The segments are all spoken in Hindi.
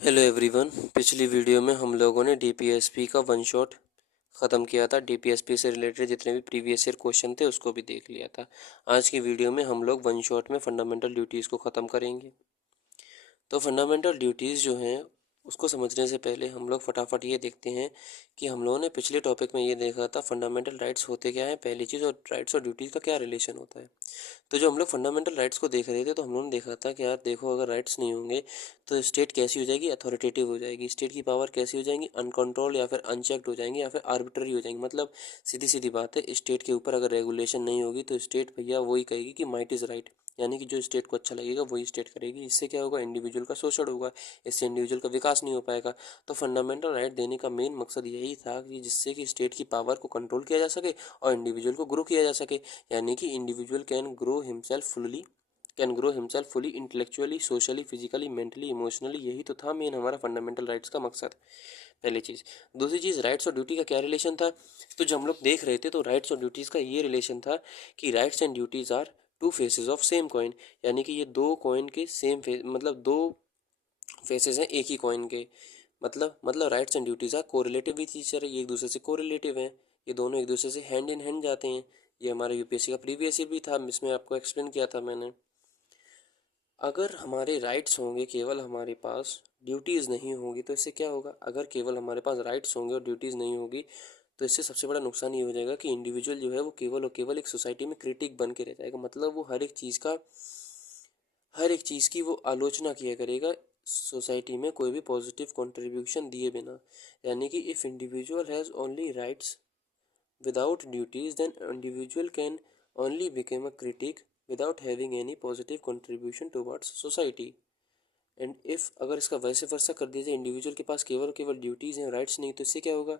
Hello everyone. पिछली वीडियो में हम लोगों ने डीपीएसपी का वन शॉट ख़त्म किया था। डीपीएसपी से रिलेटेड जितने भी प्रीवियस ईयर क्वेश्चन थे उसको भी देख लिया था। आज की वीडियो में हम लोग वन शॉट में फंडामेंटल ड्यूटीज़ को ख़त्म करेंगे। तो फंडामेंटल ड्यूटीज़ जो हैं उसको समझने से पहले हम लोग फटाफट ये देखते हैं कि हम लोगों ने पिछले टॉपिक में ये देखा था फंडामेंटल राइट्स होते क्या हैं, पहली चीज़, और राइट्स और ड्यूटीज़ का क्या रिलेशन होता है। तो जो हम लोग फंडामेंटल राइट्स को देख रहे थे तो हम लोगों ने देखा था कि यार देखो, अगर राइट्स नहीं होंगे तो स्टेट कैसी हो जाएगी, अथॉरिटेटिव हो जाएगी। स्टेट की पावर कैसी हो जाएंगी, अनकंट्रोल या फिर अनचेक्ड हो जाएंगी या फिर आर्बिट्ररी हो जाएंगी। मतलब सीधी सीधी बात है, स्टेट के ऊपर अगर रेगुलेशन नहीं होगी तो स्टेट भैया वही कहेगी कि माइट इज़ राइट, यानी कि जो स्टेट को अच्छा लगेगा वही स्टेट करेगी। इससे क्या होगा, इंडिविजुअल का शोषण होगा, इससे इंडिविजुअल का विकास नहीं हो पाएगा। तो फंडामेंटल राइट देने का मेन मकसद यही था कि जिससे कि स्टेट की पावर को कंट्रोल किया जा सके और इंडिविजुअल को ग्रो किया जा सके, यानी कि individual can grow himself fully intellectually, socially, physically, mentally, emotionally. यही तो था मेन हमारा फंडामेंटल राइट्स का मकसद, पहली चीज़। दूसरी चीज़, राइट्स और ड्यूटी का क्या रिलेशन था। तो जब हम लोग देख रहे थे तो राइट्स और ड्यूटीज़ का ये रिलेशन था कि rights and duties are two faces of same coin, यानी कि ये दो कॉइन के सेम फेस, मतलब दो फेसेस हैं एक ही कॉइन के। मतलब rights and duties are correlative with each other, ये एक दूसरे से कोरिलेटिव हैं, ये दोनों एक दूसरे से हैंड इन हैंड जाते हैं। ये हमारा यूपीएससी का प्रीवियस ईयर भी था, इसमें आपको एक्सप्लेन किया था मैंने। अगर हमारे राइट्स होंगे केवल हमारे पास, ड्यूटीज़ नहीं होगी, तो इससे क्या होगा, अगर केवल हमारे पास राइट्स होंगे और ड्यूटीज़ नहीं होगी तो इससे सबसे बड़ा नुकसान ये हो जाएगा कि इंडिविजुअल जो है वो केवल और केवल एक सोसाइटी में क्रिटिक बन के रह जाएगा। मतलब वो हर एक चीज़ की वो आलोचना किया करेगा, सोसाइटी में कोई भी पॉजिटिव कंट्रीब्यूशन दिए बिना। यानी कि if individual has only rights without duties, then individual can only become a critic without having any positive contribution towards society. And if अगर इसका वैसे वर्सा कर दिया जाए, इंडिविजुअल के पास केवल केवल ड्यूटीज़ हैं, राइट्स नहीं, तो इससे क्या होगा,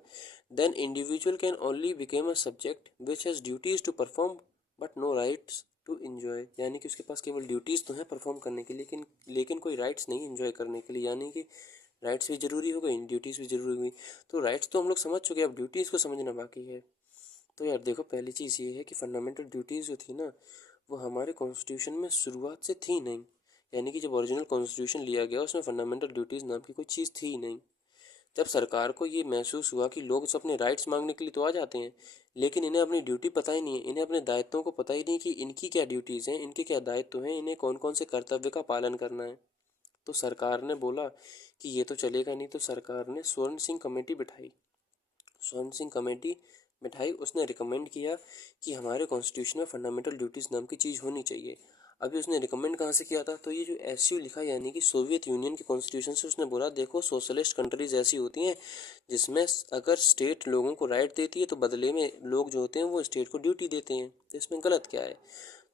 then individual can only became a subject which has duties to perform but no rights to enjoy. यानी कि उसके पास केवल ड्यूटीज़ तो हैं परफॉर्म करने के लिए, लेकिन कोई राइट्स नहीं इन्जॉय करने के लिए। यानी कि राइट्स भी ज़रूरी हो गई, ड्यूटीज़ भी ज़रूरी हुई। तो राइट्स तो हम लोग समझ चुके हैं, अब ड्यूटीज़ को समझना बाकी है। तो यार देखो, पहली चीज़ ये है कि फंडामेंटल ड्यूटीज़ जो थी ना वो हमारे कॉन्स्टिट्यूशन में शुरुआत से थी नहीं। यानी कि जब ओरिजिनल कॉन्स्टिट्यूशन लिया गया उसमें फंडामेंटल ड्यूटीज़ नाम की कोई चीज़ थी ही नहीं। जब सरकार को ये महसूस हुआ कि लोग सब अपने राइट्स मांगने के लिए तो आ जाते हैं, लेकिन इन्हें अपनी ड्यूटी पता ही नहीं है, इन्हें अपने दायित्वों को पता ही नहीं कि इनकी क्या ड्यूटीज़ हैं, इनके क्या दायित्व हैं, इन्हें कौन कौन से कर्तव्य का पालन करना है। तो सरकार ने बोला कि ये तो चलेगा नहीं, तो सरकार ने स्वर्ण सिंह कमेटी बिठाई। स्वर्ण सिंह कमेटी बिठाई, उसने रिकमेंड किया कि हमारे कॉन्स्टिट्यूशन में फंडामेंटल ड्यूटीज़ नाम की चीज़ होनी चाहिए। अभी उसने रिकमेंड कहाँ से किया था, तो ये जो एसयू लिखा, यानी कि सोवियत यूनियन के कॉन्स्टिट्यूशन से उसने बोला देखो, सोशलिस्ट कंट्रीज ऐसी होती हैं जिसमें अगर स्टेट लोगों को राइट देती है तो बदले में लोग जो होते हैं वो स्टेट को ड्यूटी देते हैं, तो इसमें गलत क्या है।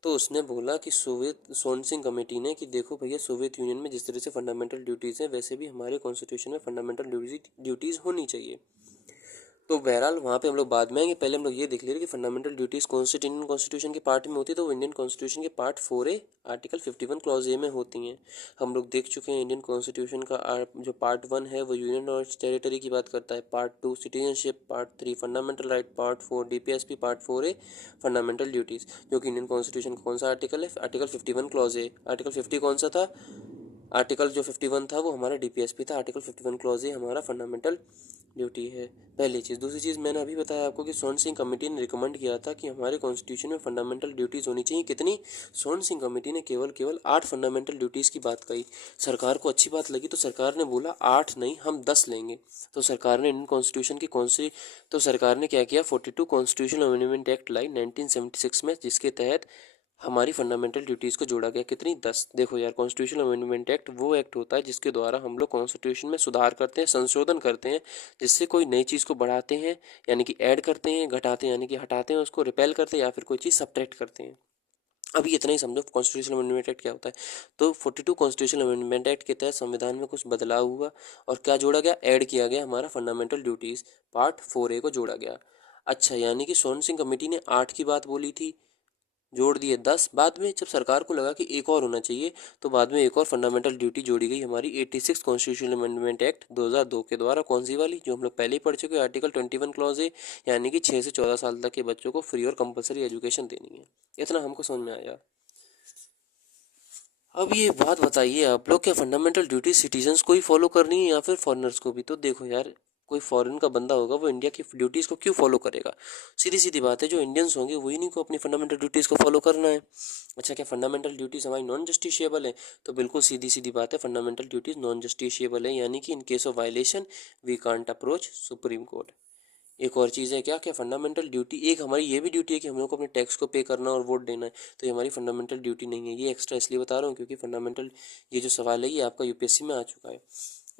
तो उसने बोला कि सोवियत स्वर्ण सिंह कमेटी ने कि देखो भैया, सोवियत यूनियन में जिस तरह से फंडामेंटल ड्यूटीज़ हैं वैसे भी हमारे कॉन्स्टिट्यूशन में फंडामेंटल ड्यूटीज़ होनी चाहिए। तो बहरहाल वहाँ पे हम लोग बाद में आएंगे, पहले हम लोग ये देख ले रहे कि फंडामेंटल ड्यूटीज़ कौन से इंडियन कॉन्स्टिट्यूशन के पार्ट में होती है। तो वो इंडियन कॉन्स्टिट्यूशन के पार्ट 4A आर्टिकल 51 क्लॉज ए में होती हैं। हम लोग देख चुके हैं इंडियन कॉन्स्टिट्यूशन का जो पार्ट 1 है वो यूनियन और टेरिटरी की बात करता है, part 2 citizenship, part 3 fundamental right, part 4 DPSP, part 4A fundamental duties. जो कि इंडियन कॉन्स्टिट्यूशन का कौन सा आर्टिकल है, आर्टिकल 51 क्लॉज ए। आर्टिकल 50 कौन सा था, आर्टिकल जो 51 था वो हमारा डीपीएसपी था। आर्टिकल 51 क्लॉज ए हमारा फंडामेंटल ड्यूटी है, पहली चीज़। दूसरी चीज़, मैंने अभी बताया आपको कि स्वर्ण सिंह कमेटी ने रिकमेंड किया था कि हमारे कॉन्स्टिट्यूशन में फंडामेंटल ड्यूटीज़ होनी चाहिए। कितनी, स्वर्ण सिंह कमेटी ने केवल केवल 8 फंडामेंटल ड्यूटीज़ की बात कही। सरकार को अच्छी बात लगी तो सरकार ने बोला 8 नहीं, हम 10 लेंगे। तो सरकार ने इंडियन कॉन्स्टिट्यूशन की तो सरकार ने क्या किया, 42 कॉन्स्टिट्यूशनल अमेंडमेंट एक्ट लाई 1976 में, जिसके तहत हमारी फंडामेंटल ड्यूटीज़ को जोड़ा गया। कितनी, 10। देखो यार, कॉन्स्टिट्यूशनल अमेंडमेंट एक्ट वो एक्ट होता है जिसके द्वारा हम लोग कॉन्स्टिट्यूशन में सुधार करते हैं, संशोधन करते हैं, जिससे कोई नई चीज़ को बढ़ाते हैं यानी कि ऐड करते हैं, घटाते हैं यानी कि हटाते हैं, उसको रिपेल करते हैं, या फिर कोई चीज़ सब्ट्रैक्ट करते हैं। अभी इतना ही समझो कॉन्स्टिट्यूशनल अमेंडमेंट एक्ट क्या होता है। तो 42 कॉन्स्टिट्यूशनल अमेंडमेंट एक्ट के तहत संविधान में कुछ बदलाव हुआ और क्या जोड़ा गया, ऐड किया गया हमारा फंडामेंटल ड्यूटीज़ पार्ट 4A को जोड़ा गया। अच्छा, यानी कि स्वर्ण सिंह कमेटी ने 8 की बात बोली थी, जोड़ दिए 10। बाद में जब सरकार को लगा कि एक और होना चाहिए तो बाद में एक और फंडामेंटल ड्यूटी जोड़ी गई हमारी 86 कॉन्स्टिट्यूशनल अमेंडमेंट एक्ट 2002 के द्वारा। कौन सी वाली, जो हम लोग पहले ही पढ़ चुके हैं, आर्टिकल 21 क्लॉज ए, यानी कि 6 से 14 साल तक के बच्चों को फ्री और कंपलसरी एजुकेशन देनी है। इतना हमको समझ में आया। अब ये बात बताइए आप लोग, क्या फंडामेंटल ड्यूटी सिटीजन्स को ही फॉलो करनी है या फिर फॉरेनर्स को भी? तो देखो यार, कोई फॉरेन का बंदा होगा वो इंडिया की ड्यूटीज़ को क्यों फॉलो करेगा? सीधी सीधी बात है, जो इंडियंस होंगे वही नहीं को अपनी फंडामेंटल ड्यूटीज़ को फॉलो करना है। अच्छा, क्या फंडामेंटल ड्यूटीज़ हमारी नॉन जस्टिशिएबल है? तो बिल्कुल सीधी सीधी बात है, फंडामेंटल ड्यूटीज़ नॉन जस्टिशिएबल है, यानी कि in case of violation we can't approach Supreme Court. एक और चीज़ है, क्या क्या फंडामेंटल ड्यूटी, एक हमारी ये भी ड्यूटी है कि हम लोग को अपने टैक्स को पे करना और वोट देना है। तो ये हमारी फंडामेंटल ड्यूटी नहीं है। ये एक्स्ट्रा इसलिए बता रहा हूँ क्योंकि फंडामेंटल, ये जो सवाल है ये आपका यूपीएससी में आ चुका है।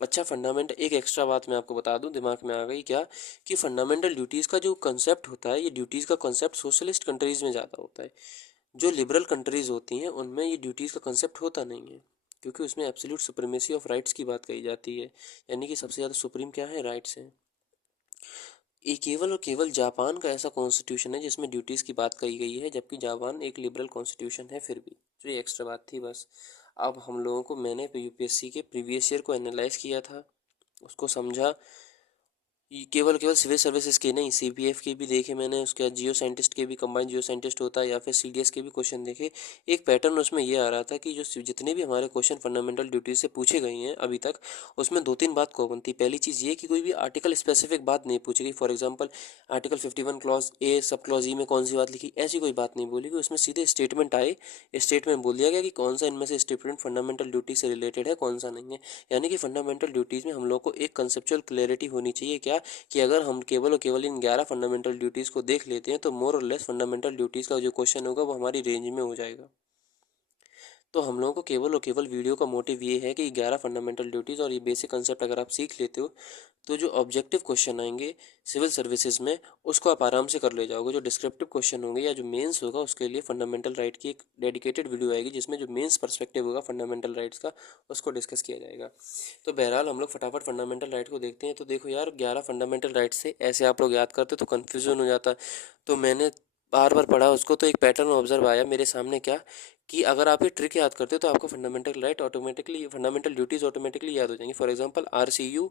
अच्छा, फंडामेंटल, एक एक्स्ट्रा बात मैं आपको बता दूं, दिमाग में आ गई क्या, कि फंडामेंटल ड्यूटीज़ का जो कंसेप्ट होता है, ये ड्यूटीज़ का कंसेप्ट सोशलिस्ट कंट्रीज़ में ज़्यादा होता है। जो लिबरल कंट्रीज़ होती हैं उनमें ये ड्यूटीज़ का कंसेप्ट होता नहीं है, क्योंकि उसमें एब्सोल्यूट सुप्रीमेसी ऑफ राइट्स की बात कही जाती है, यानी कि सबसे ज़्यादा सुप्रीम क्या है, राइट्स हैं। ये केवल और केवल जापान का ऐसा कॉन्स्टिट्यूशन है जिसमें ड्यूटीज़ की बात कही गई है, जबकि जापान एक लिबरल कॉन्स्टिट्यूशन है फिर भी। तो ये एक्स्ट्रा बात थी बस। अब हम लोगों को, मैंने यूपीएससी के प्रीवियस ईयर को एनालाइज किया था, उसको समझा। ये केवल केवल सिविल सर्विसेज के नहीं, सीपीएफ के भी देखे मैंने, उसके बाद जियो साइंटिस्ट के भी, कंबाइंड जियो साइंटिस्ट होता है, या फिर सीडीएस के भी क्वेश्चन देखे। एक पैटर्न उसमें ये आ रहा था कि जो जितने भी हमारे क्वेश्चन फंडामेंटल ड्यूटीज से पूछे गए हैं अभी तक, उसमें दो तीन बात कॉमन थी। पहली चीज़ ये कि कोई भी आर्टिकल स्पेसिफिक बात नहीं पूछी गई। For example, article 51 clause A sub clause ई में कौन सी बात लिखी, ऐसी कोई बात नहीं बोली गई। उसमें सीधे स्टेटमेंट आए, स्टेटमेंट बोल दिया गया कि कौन सा इनमें से स्टेटमेंट फंडामेंटल ड्यूटी से रिलेटेड है, कौन सा नहीं है। यानी कि फंडामेंटल ड्यूटीज़ में हम लोग को एक कंसेप्चुअल क्लैरिटी होनी चाहिए, क्या, कि अगर हम केवल और केवल इन 11 फंडामेंटल ड्यूटीज़ को देख लेते हैं तो मोर और लेस फंडामेंटल ड्यूटीज़ का जो क्वेश्चन होगा वो हमारी रेंज में हो जाएगा। तो हम लोगों को केवल और केवल वीडियो का मोटिव ये है कि 11 फंडामेंटल ड्यूटीज़ और ये बेसिक कंसेप्ट अगर आप सीख लेते हो तो जो ऑब्जेक्टिव क्वेश्चन आएंगे सिविल सर्विसेज में उसको आप आराम से कर ले जाओगे। जो डिस्क्रिप्टिव क्वेश्चन होंगे या जो मेंस होगा उसके लिए फंडामेंटल राइट की एक डेडिकेटेड वीडियो आएगी, जिसमें जो मेंस पर्सपेक्टिव होगा फंडामेंटल राइट्स का उसको डिस्कस किया जाएगा। तो बहरहाल हम लोग फटाफट फंडामेंटल राइट को देखते हैं। तो देखो यार, 11 फंडामेंटल राइट्स से ऐसे आप लोग याद करते तो कन्फ्यूजन हो जाता। तो मैंने बार बार पढ़ा उसको, तो एक पैटर्न ऑब्जर्व आया मेरे सामने, क्या, कि अगर आप ये ट्रिक याद करते हो तो आपको fundamental right automatically, fundamental duties automatically याद हो जाएंगी। For example, RCU,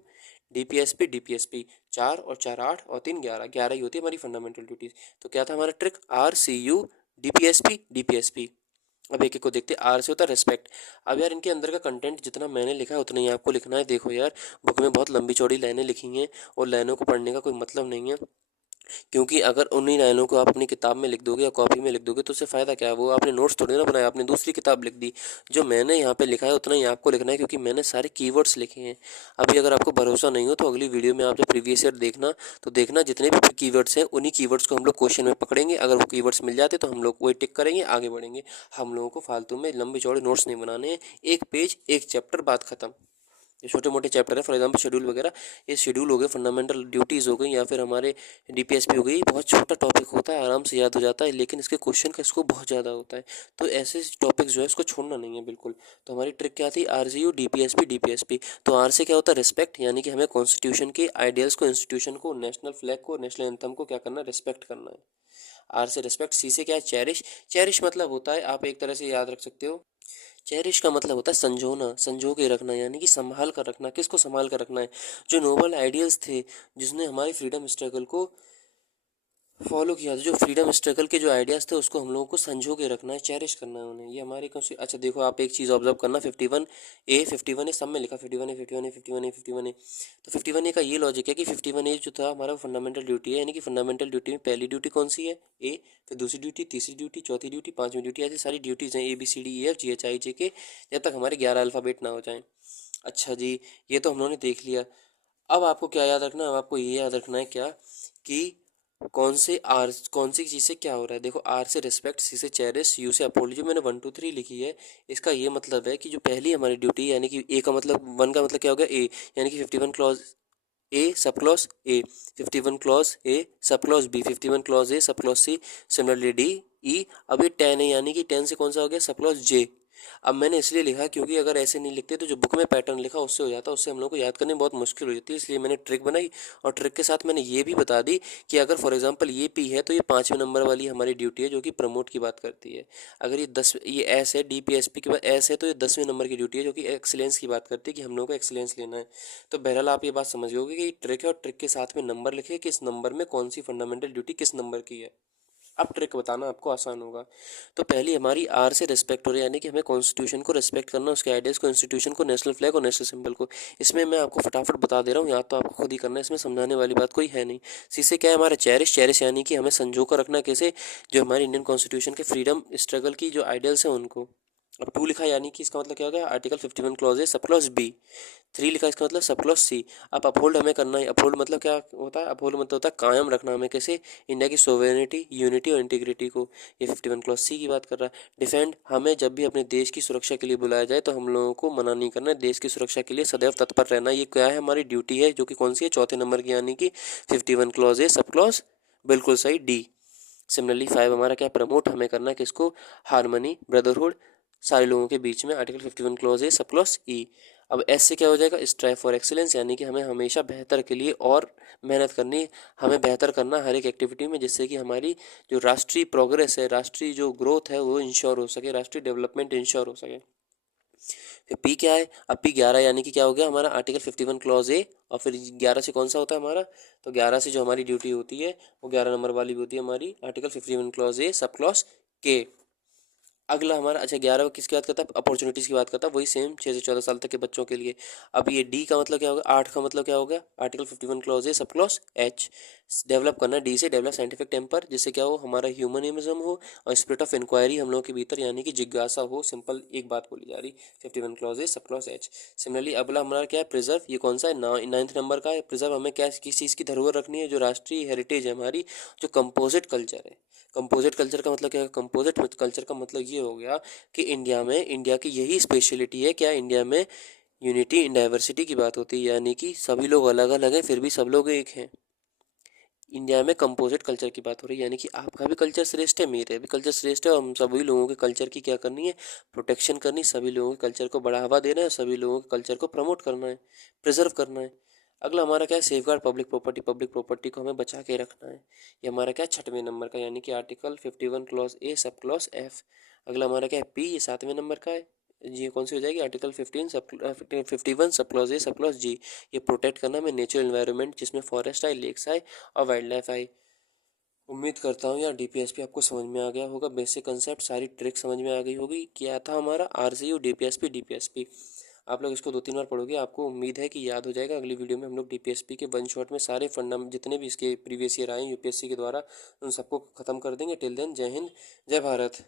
DPSP, DPSP, 4 और 4 8 और 3 11, 11 ही होती है हमारी फंडामेंटल ड्यूटीज़। तो क्या था हमारा ट्रिक, आरसीयू, डीपीएसपी, डीपीएसपी। अब एक एक को देखते हैं। आर से होता है रेस्पेक्ट। अब यार इनके अंदर का कंटेंट जितना मैंने लिखा है उतना ही आपको लिखना है। देखो यार, बुक में बहुत लंबी चौड़ी लाइनें लिखी हैं और लाइनों को पढ़ने का कोई मतलब नहीं है, क्योंकि अगर उन्हीं लाइनों को आप अपनी किताब में लिख दोगे या कॉपी में लिख दोगे तो उससे फ़ायदा क्या है? वो आपने नोट्स थोड़ी ना बनाया, आपने दूसरी किताब लिख दी। जो मैंने यहाँ पे लिखा है उतना ही आपको लिखना है, क्योंकि मैंने सारे कीवर्ड्स लिखे हैं। अभी अगर आपको भरोसा नहीं हो तो अगली वीडियो में आप जब प्रीवियस ईयर देखना तो देखना, जितने भी कीवर्ड्स हैं उन्हीं कीवर्ड्स को हम लोग क्वेश्चन में पकड़ेंगे। अगर वो कीवर्ड्स मिल जाते तो हम लोग वही टिक करेंगे, आगे बढ़ेंगे। हम लोगों को फालतू में लंबे चौड़े नोट्स नहीं बनाने हैं। एक पेज एक चैप्टर, बात खत्म। ये छोटे मोटे चैप्टर है, फॉर एग्जांपल शेड्यूल वगैरह, ये शेड्यूल हो गए, फंडामेंटल ड्यूटीज़ हो गई, या फिर हमारे डीपीएसपी हो गई। बहुत छोटा टॉपिक होता है, आराम से याद हो जाता है, लेकिन इसके क्वेश्चन का स्कोप बहुत ज़्यादा होता है। तो ऐसे टॉपिक जो है इसको छोड़ना नहीं है बिल्कुल। तो हमारी ट्रिक क्या थी, आरजीयू, डीपीएसपी, डीपीएसपी। तो आर से क्या होता है, रिस्पेक्ट, यानी कि हमें कॉन्स्टिट्यूशन के आइडियल्स को, इंस्टीट्यूशन को, नेशनल फ्लैग को, नेशनल एंथम को क्या करना है, रिस्पेक्ट करना है। आर से रिस्पेक्ट। सी से क्या है, चेरिश। चेरिश मतलब होता है, आप एक तरह से याद रख सकते हो, चेरिश का मतलब होता है संजोना, संजो के रखना, यानी कि संभाल कर रखना। किसको संभाल कर रखना है, जो नोबल आइडियल्स थे, जिसने हमारी फ्रीडम स्ट्रगल को फॉलो किया था, जो फ्रीडम स्ट्रगल के जो आइडियाज़ थे उसको हम लोगों को संजो के रखना है, चेरिश करना है उन्हें। ये हमारे कौन। अच्छा देखो, आप एक चीज़ ऑब्जर्व करना, 51 ए सब में लिखा 51 ए 51 ए 51 ए 51 ए। तो 51 ए का ये लॉजिक है कि 51 ए जो था हमारा फंडामेंटल ड्यूटी है, यानी कि फंडामेंटल ड्यूटी में पहली ड्यूटी कौन सी है, ए, फिर दूसरी ड्यूटी, तीसरी ड्यूटी, चौथी ड्यूटी, पांचवी ड्यूटी, ऐसी सारी ड्यूटीज़ हैं, ABCDEFGHIJK, जब तक हमारे 11 अल्फ़ाबेट ना हो जाएं। अच्छा जी, ये तो हम लोगों ने देख लिया। अब आपको क्या याद रखना है, अब आपको ये याद रखना है क्या, कि कौन से आर, कौन सी चीज़ से क्या हो रहा है। देखो, आर से रिस्पेक्ट, सी से चेरिश, यू से अपोलॉजी, जो मैंने 1 2 3 लिखी है, इसका ये मतलब है कि जो पहली हमारी ड्यूटी, यानी कि ए का मतलब, वन का मतलब क्या हो गया, ए, यानी कि 51 clause A sub clause A, 51 clause A sub clause B, 51 clause A sub clause C, similarly D, E. अब ये 10 है, यानी कि 10 से कौन सा हो गया, सब क्लॉज जे। अब मैंने इसलिए लिखा क्योंकि अगर ऐसे नहीं लिखते तो जो बुक में पैटर्न लिखा उससे हो जाता, उससे हम लोग को याद करने में बहुत मुश्किल हो जाती है, इसलिए मैंने ट्रिक बनाई। और ट्रिक के साथ मैंने ये भी बता दी कि अगर फॉर एग्जांपल ये पी है तो ये 5वें नंबर वाली हमारी ड्यूटी है जो कि प्रमोट की बात करती है। अगर ये एस है, डीपीएसपी के बाद एस है, तो ये 10वें नंबर की ड्यूटी है जो कि एक्सीलेंस की बात करती है, कि हम लोग को एक्सीलेंस लेना है। तो बहरहाल आप ये बात समझ गए कि ट्रिक है और ट्रिक के साथ में नंबर लिखे कि इस नंबर में कौन सी फंडामेंटल ड्यूटी किस नंबर की है। अब ट्रिक बताना आपको आसान होगा। तो पहली हमारी आर से रिस्पेक्ट हो रही है, यानी कि हमें कॉन्स्टिट्यूशन को रिस्पेक्ट करना, उसके आइडियाज़ को, इंस्टीट्यूशन को, नेशनल फ्लैग और नेशनल सिंबल को। इसमें मैं आपको फटाफट बता दे रहा हूँ, याद तो आपको खुद ही करना है, इसमें समझाने वाली बात कोई है नहीं। सी से क्या है हमारा चेरिश, चेरिश यानी कि हमें संजो कर रखना कैसे, जो हमारी इंडियन कॉन्स्टिट्यूशन के फ्रीडम स्ट्रगल की जो आइडियल्स हैं उनको। अब 2 लिखा यानी कि इसका मतलब क्या हो गया, article 51 clause A sub clause B. 3 लिखा इसका मतलब सब क्लॉज सी। अब अपहोल्ड हमें करना है, अपहोल्ड मतलब क्या होता है, अपहोल्ड मतलब होता है कायम रखना हमें कैसे, इंडिया की सोवेरेनिटी, यूनिटी और इंटीग्रिटी को। ये 51 क्लॉज सी की बात कर रहा है। डिफेंड, हमें जब भी अपने देश की सुरक्षा के लिए बुलाया जाए तो हम लोगों को मना नहीं करना है, देश की सुरक्षा के लिए सदैव तत्पर रहना। ये क्या है, हमारी ड्यूटी है, जो कि कौन सी है, चौथे नंबर की, यानी कि 51 क्लॉज ए सब क्लॉज बिल्कुल सही डी। सिमिलरली 5 हमारा क्या, प्रमोट हमें करना है किसको, हारमनी, ब्रदरहुड सारे लोगों के बीच में, article 51 clause A sub clause ई। अब एस से क्या हो जाएगा, स्ट्राइव फॉर एक्सीलेंस, यानी कि हमें हमेशा बेहतर के लिए और मेहनत करनी, हमें बेहतर करना हर एक एक्टिविटी में, जिससे कि हमारी जो राष्ट्रीय प्रोग्रेस है, राष्ट्रीय जो ग्रोथ है वो इंश्योर हो सके, राष्ट्रीय डेवलपमेंट इंश्योर हो सके। फिर पी क्या है, अब पी 11 यानी कि क्या हो गया हमारा, आर्टिकल 51 क्लॉज ए। और फिर 11 से कौन सा होता है हमारा, तो 11 से जो हमारी ड्यूटी होती है वो 11 नंबर वाली भी होती है हमारी, article 51 clause A sub clause के। अगला हमारा, अच्छा 11 किसकी बात करता है, अपॉर्चुनिटीज़ की बात करता है, वही सेम 6 से 14 साल तक के बच्चों के लिए। अब ये डी का मतलब क्या होगा, 8 का मतलब क्या होगा, आर्टिकल 51 क्लॉज है सब क्लॉज एच। डेवलप करना, डी से डेवलप साइंटिफिक टेम्पर, जिससे क्या हो, हमारा ह्यूमनिज्म हो और स्पिरिट ऑफ इंक्वायरी हम लोगों के भीतर, यानी कि जिज्ञासा हो। सिंपल एक बात बोली जा रही, 51 क्लॉज है सब क्लॉज एच। सिमिलरली अगला हमारा क्या है, प्रिजर्व, ये कौन सा है, 9th नंबर का है। प्रिजर्व हमें क्या, किस चीज़ की धरोहर रखनी है, जो राष्ट्रीय हेरिटेज है हमारी, जो कंपोजिट कल्चर है। कंपोजिट कल्चर का मतलब क्या है, कंपोजिट कल्चर का मतलब ये हो गया कि इंडिया में, इंडिया की यही स्पेशलिटी है क्या, इंडिया में यूनिटी इन डाइवर्सिटी की बात होती है, यानी कि सभी लोग अलग अलग हैं फिर भी सब लोग एक हैं। इंडिया में कंपोजिट कल्चर की बात हो रही है, यानी कि आपका भी कल्चर श्रेष्ठ है, मेरे भी कल्चर श्रेष्ठ है, और हम सभी लोगों के कल्चर की क्या करनी है, प्रोटेक्शन करनी, सभी लोगों के कल्चर को बढ़ावा देना है, सभी लोगों के कल्चर को प्रमोट करना है, प्रिजर्व करना है। अगला हमारा क्या है, safe guard public property, public property को हमें बचा के रखना है। ये हमारा क्या है, 6वें नंबर का, यानी कि article 51 clause A sub clause F. अगला हमारा क्या है, पी, ये 7वें नंबर का है। ये कौन सी हो जाएगी, article 51 sub clause A sub clause जी। ये प्रोटेक्ट करना हमें नेचुरल एनवायरनमेंट, जिसमें फॉरेस्ट आए, लेक्स आए और वाइल्ड लाइफ आई। उम्मीद करता हूँ यार डीपीएसपी आपको समझ में आ गया होगा, बेसिक कंसेप्ट सारी ट्रिक समझ में आ गई होगी। क्या था हमारा आरसीयू डीपीएसपी। आप लोग इसको 2-3 बार पढ़ोगे, आपको उम्मीद है कि याद हो जाएगा। अगली वीडियो में हम लोग डीपीएसपी के वन शॉट में सारे फंडा जितने भी इसके प्रीवियस ईयर आए यूपीएससी के द्वारा, उन सबको खत्म कर देंगे। टिल देन, जय हिंद, जय भारत।